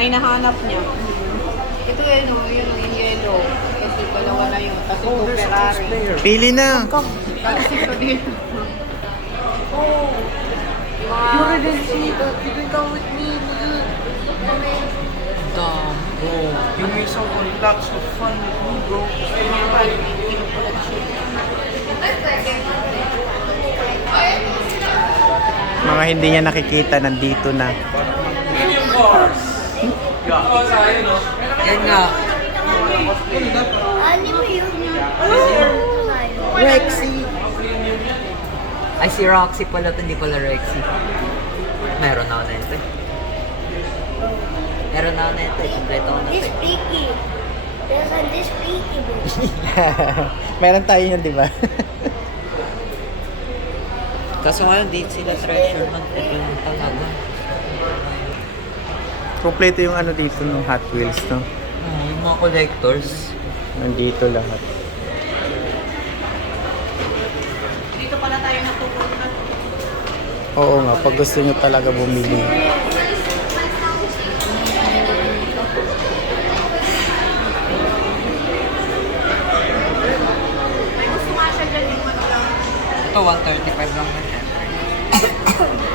Na hinahanap niya. Ito yun, yung yellow. Kasi dalawa na yun. Tapos ito Ferrari. Pili na. Tapos ito dito. You didn't see that. You didn't come with me. Dumb, bro. You miss out on lots of fun with me, bro. Mga hindi niya nakikita, nandito na. Yan nga. Ano mo yun? Rexy. Ay, si Roxy pala ito, hindi pala Rexy. Meron na ako na ito. Meron na ako na ito. Kompleto ko na This ito. picky. There's a this picky book. Meron tayo yun, di ba? Kaso ngayon, di sila treasure man. Ito yung talaga. Kompleto yung ano dito ng Hot Wheels, no? Yung mga collectors. Nandito lahat. Dito pala tayo natutunan. Oo nga, pag gusto nyo talaga bumili. May gusto nga siya dyan yung ano lang. Ito, 135 lang na syempre.